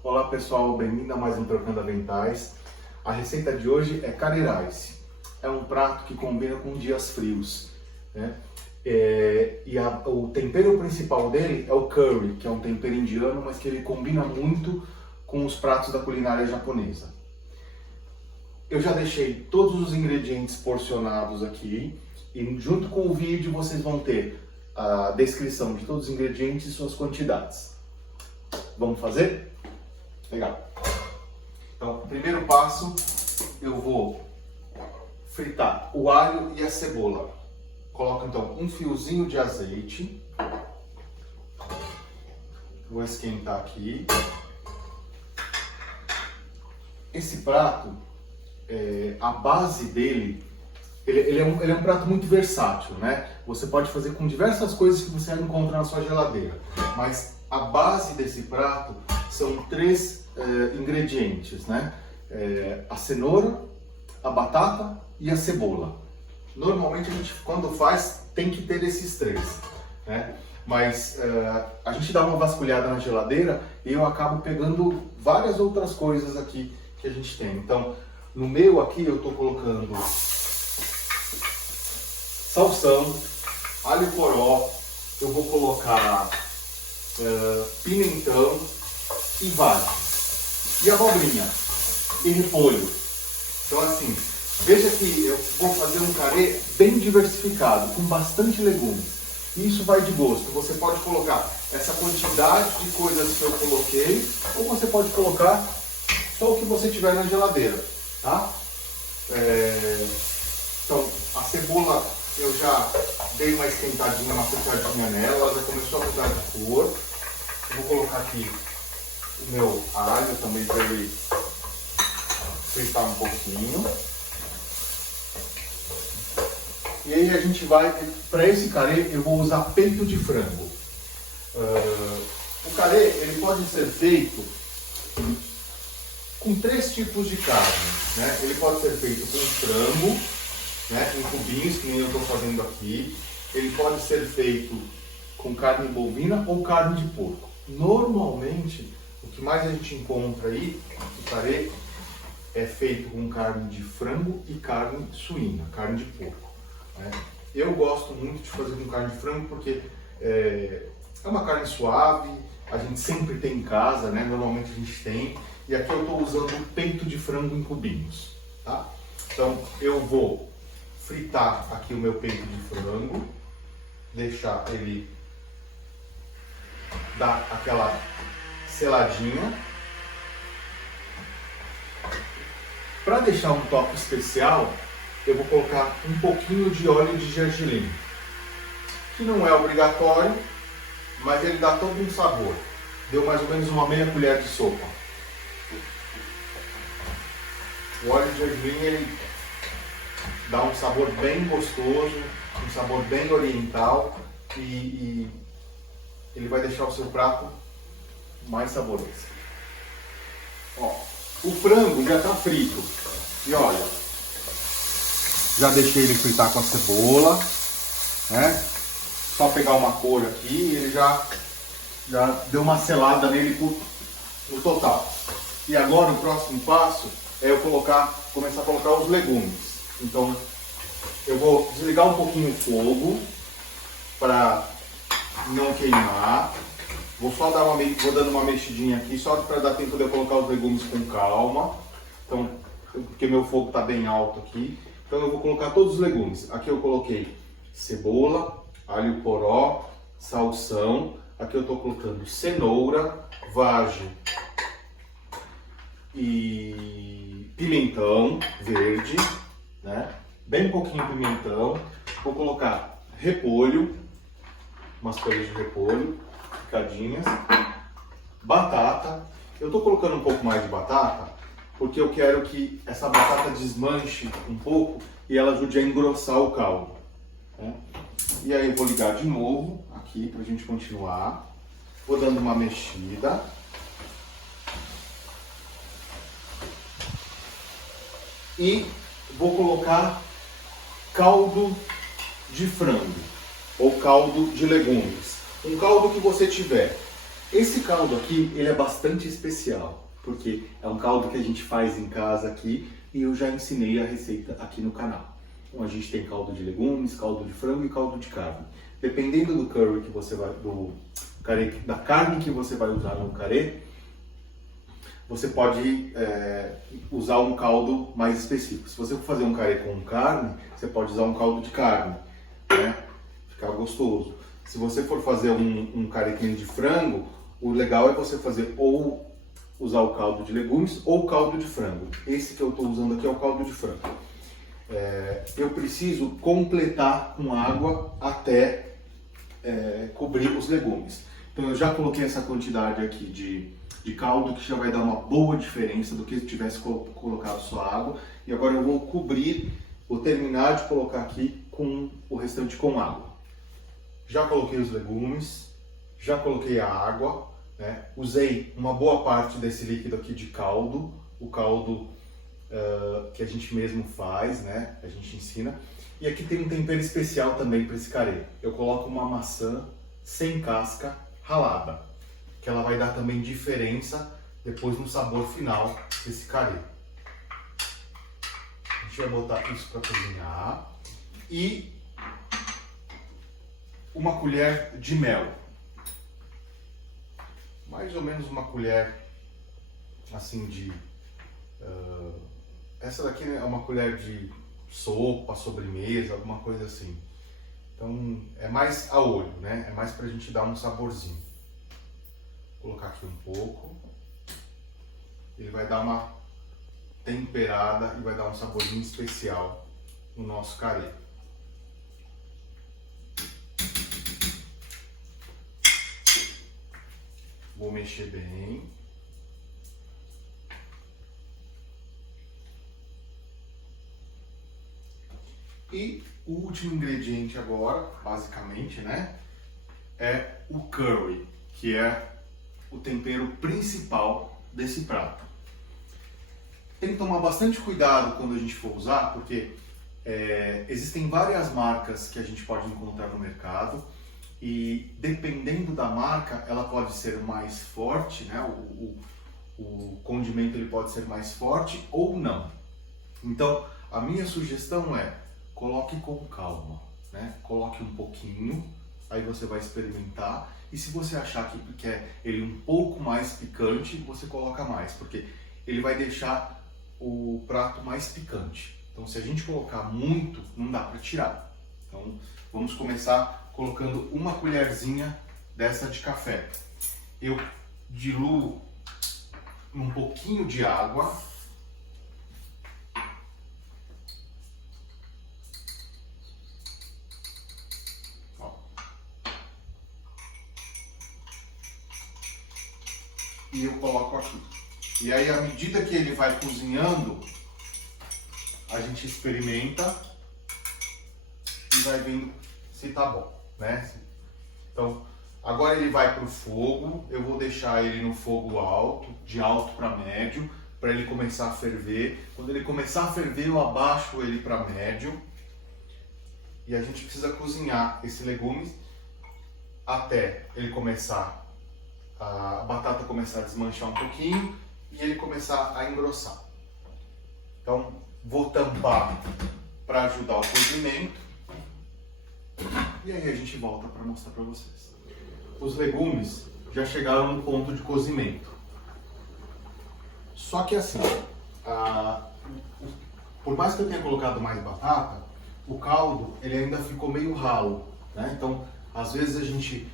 Olá pessoal, bem-vindo a mais um Trocando Aventais. A receita de hoje é curry rice. É um prato que combina com dias frios, né? O tempero principal dele é o curry, que é um tempero indiano, mas que ele combina muito com os pratos da culinária japonesa. Eu já deixei todos os ingredientes porcionados aqui e junto com o vídeo vocês vão ter a descrição de todos os ingredientes e suas quantidades. Vamos fazer? Legal. Então, primeiro passo, eu vou fritar o alho e a cebola. Coloco então um fiozinho de azeite. Vou esquentar aqui. Esse prato, a base dele, ele é um prato muito versátil, né? Você pode fazer com diversas coisas que você vai encontrar na sua geladeira. Mas a base desse prato são três ingredientes, né? A cenoura, a batata e a cebola. Normalmente a gente, quando faz, tem que ter esses três, né? Mas a gente dá uma vasculhada na geladeira e eu acabo pegando várias outras coisas aqui que a gente tem. Então, no meu aqui eu estou colocando salsão, alho poró, eu vou colocar pimentão e vagem, e abobrinha, e repolho. Então assim, veja que eu vou fazer um carê bem diversificado, com bastante legumes. E isso vai de gosto. Você pode colocar essa quantidade de coisas que eu coloquei, ou você pode colocar só o que você tiver na geladeira, tá? Então, a cebola eu já dei uma esquentadinha, uma fritadinha nela, já começou a mudar de cor. Eu vou colocar aqui o meu alho também para ele fritar um pouquinho. E aí a gente vai, para esse carê eu vou usar peito de frango. O carê ele pode ser feito com três tipos de carne, né? Ele pode ser feito com frango, né, em cubinhos, que nem eu estou fazendo aqui. Ele pode ser feito com carne bovina ou carne de porco. Normalmente, o que mais a gente encontra aí, o carê, é feito com carne de frango e carne suína, carne de porco, né? Eu gosto muito de fazer com carne de frango porque é uma carne suave, a gente sempre tem em casa, né? Normalmente a gente tem. E aqui eu estou usando peito de frango em cubinhos, tá? Então eu vou fritar aqui o meu peito de frango, deixar ele dar aquela seladinha. Para deixar um toque especial, eu vou colocar um pouquinho de óleo de gergelim, que não é obrigatório, mas ele dá todo um sabor. Deu mais ou menos uma meia colher de sopa. O óleo de gergelim ele dá um sabor bem gostoso, um sabor bem oriental e ele vai deixar o seu prato mais saboroso. Ó, o frango já está frito e olha, já deixei ele fritar com a cebola, né? Só pegar uma cor aqui e ele já deu uma selada nele no total. E agora o próximo passo é eu começar a colocar os legumes. Então eu vou desligar um pouquinho o fogo para não queimar. Vou dando uma mexidinha aqui só para dar tempo de eu colocar os legumes com calma. Então, porque meu fogo está bem alto aqui. Então eu vou colocar todos os legumes. Aqui eu coloquei cebola, alho poró, salsão. Aqui eu estou colocando cenoura, vagem e pimentão verde, né? Bem pouquinho pimentão. Vou colocar repolho, umas folhas de repolho picadinhas, batata. Eu estou colocando um pouco mais de batata porque eu quero que essa batata desmanche um pouco e ela ajude a engrossar o caldo, né? E aí eu vou ligar de novo aqui para a gente continuar. Vou dando uma mexida. E vou colocar caldo de frango ou caldo de legumes. Um caldo que você tiver. Esse caldo aqui, ele é bastante especial, porque é um caldo que a gente faz em casa aqui e eu já ensinei a receita aqui no canal. Então a gente tem caldo de legumes, caldo de frango e caldo de carne. Dependendo do curry que você vai, da carne que você vai usar no carê, você pode usar um caldo mais específico. Se você for fazer um carê com carne, você pode usar um caldo de carne, né? Fica gostoso. Se você for fazer um carequinho de frango, o legal é você fazer ou usar o caldo de legumes ou o caldo de frango. Esse que eu estou usando aqui é o caldo de frango. Eu preciso completar com água até cobrir os legumes. Então eu já coloquei essa quantidade aqui de caldo, que já vai dar uma boa diferença do que se tivesse colocado só água. E agora eu vou cobrir, vou terminar de colocar aqui com o restante com água. Já coloquei os legumes, já coloquei a água, né? Usei uma boa parte desse líquido aqui de caldo, o caldo que a gente mesmo faz, né? A gente ensina. E aqui tem um tempero especial também para esse carê. Eu coloco uma maçã sem casca ralada, que ela vai dar também diferença depois no sabor final desse carê. A gente vai botar isso para cozinhar. E uma colher de mel. Mais ou menos uma colher assim de... essa daqui é uma colher de sopa, sobremesa, alguma coisa assim. Então é mais a olho, né? É mais pra gente dar um saborzinho. Vou colocar aqui um pouco. Ele vai dar uma temperada e vai dar um saborzinho especial no nosso carê. Vou mexer bem. E o último ingrediente agora, basicamente, né, é o curry, que é o tempero principal desse prato. Tem que tomar bastante cuidado quando a gente for usar, porque existem várias marcas que a gente pode encontrar no mercado e dependendo da marca, ela pode ser mais forte, né, o condimento ele pode ser mais forte ou não. Então, a minha sugestão é: coloque com calma, né? Coloque um pouquinho, aí você vai experimentar. E se você achar que quer ele um pouco mais picante, você coloca mais, porque ele vai deixar o prato mais picante. Então, se a gente colocar muito, não dá para tirar. Então, vamos começar colocando uma colherzinha dessa de café. Eu diluo um pouquinho de água. E eu coloco aqui. E aí, à medida que ele vai cozinhando, a gente experimenta e vai vendo se tá bom, né? Então, agora ele vai pro fogo. Eu vou deixar ele no fogo alto, de alto para médio, para ele começar a ferver. Quando ele começar a ferver, eu abaixo ele para médio. E a gente precisa cozinhar esse legume até ele começar a batata começar a desmanchar um pouquinho e ele começar a engrossar. Então, vou tampar para ajudar o cozimento e aí a gente volta para mostrar para vocês. Os legumes já chegaram no ponto de cozimento. Só que assim, por mais que eu tenha colocado mais batata, o caldo ele ainda ficou meio ralo, né? Então, às vezes a gente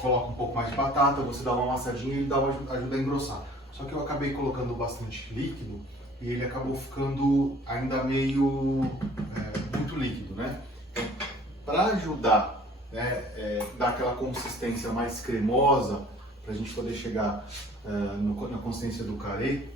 coloca um pouco mais de batata, você dá uma amassadinha e ele ajuda a engrossar. Só que eu acabei colocando bastante líquido e ele acabou ficando ainda meio muito líquido, né? Então, para ajudar, né, dar aquela consistência mais cremosa, para a gente poder chegar na consistência do carê,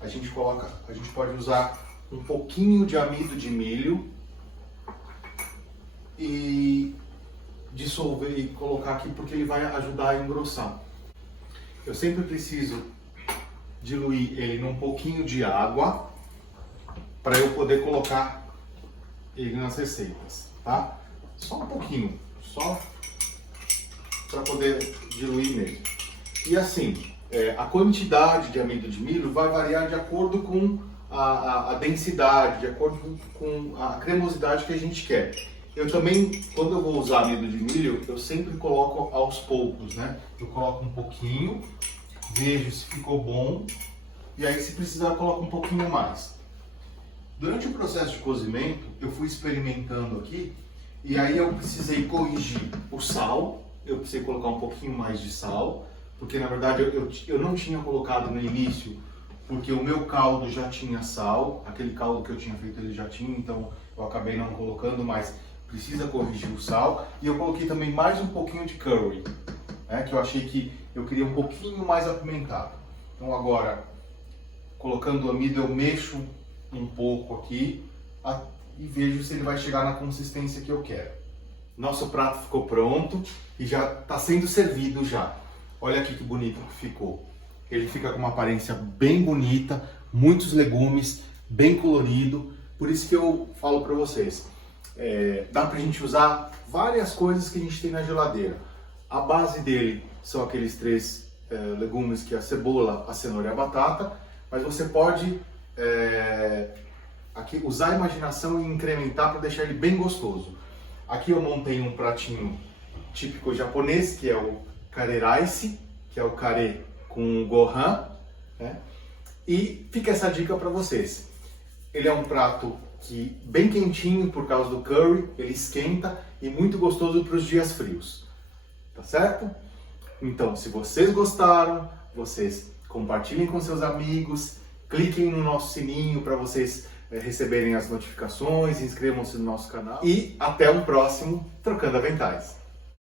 a gente pode usar um pouquinho de amido de milho e dissolver e colocar aqui porque ele vai ajudar a engrossar. Eu sempre preciso diluir ele num pouquinho de água para eu poder colocar ele nas receitas, tá? Só um pouquinho, só para poder diluir mesmo. E assim, a quantidade de amido de milho vai variar de acordo com a densidade, de acordo com a cremosidade que a gente quer. Eu também, quando eu vou usar amido de milho, eu sempre coloco aos poucos, né? Eu coloco um pouquinho, vejo se ficou bom, e aí se precisar eu coloco um pouquinho mais. Durante o processo de cozimento, eu fui experimentando aqui, e aí eu precisei corrigir o sal, eu precisei colocar um pouquinho mais de sal, porque na verdade eu não tinha colocado no início, porque o meu caldo já tinha sal, aquele caldo que eu tinha feito ele já tinha, então eu acabei não colocando, mas precisa corrigir o sal. E eu coloquei também mais um pouquinho de curry, né, que eu achei que eu queria um pouquinho mais apimentado. Então agora, colocando o amido, eu mexo um pouco aqui e vejo se ele vai chegar na consistência que eu quero. Nosso prato ficou pronto e já está sendo servido já. Olha aqui que bonito que ficou. Ele fica com uma aparência bem bonita, muitos legumes, bem colorido. Por isso que eu falo para vocês, dá pra gente usar várias coisas que a gente tem na geladeira. A base dele são aqueles 3 legumes, que é a cebola, a cenoura e a batata, mas você pode aqui usar a imaginação e incrementar para deixar ele bem gostoso. Aqui eu montei um pratinho típico japonês, que é o kare rice, que é o kare com gohan, né? E fica essa dica para vocês. Ele é um prato que bem quentinho por causa do curry, ele esquenta e muito gostoso para os dias frios. Tá certo? Então, se vocês gostaram, vocês compartilhem com seus amigos, cliquem no nosso sininho para vocês receberem as notificações, inscrevam-se no nosso canal e até o próximo Trocando Aventais.